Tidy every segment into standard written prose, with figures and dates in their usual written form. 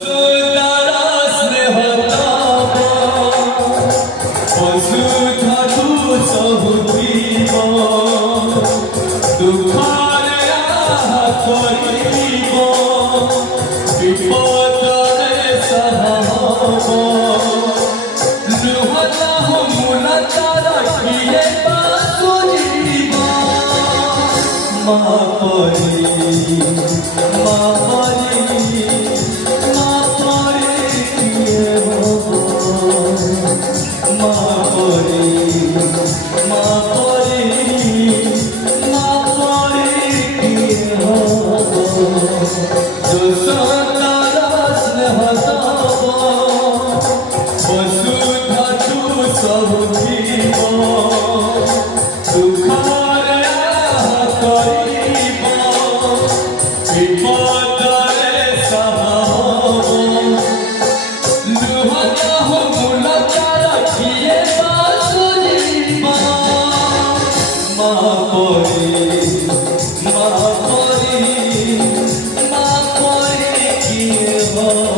तारा स्नेह वसुधा तू सबुथिब दुखरे करिब विपदरे सहाब लुहता मुलता रखिए बासुरीब माँ परी माँ परी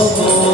Oh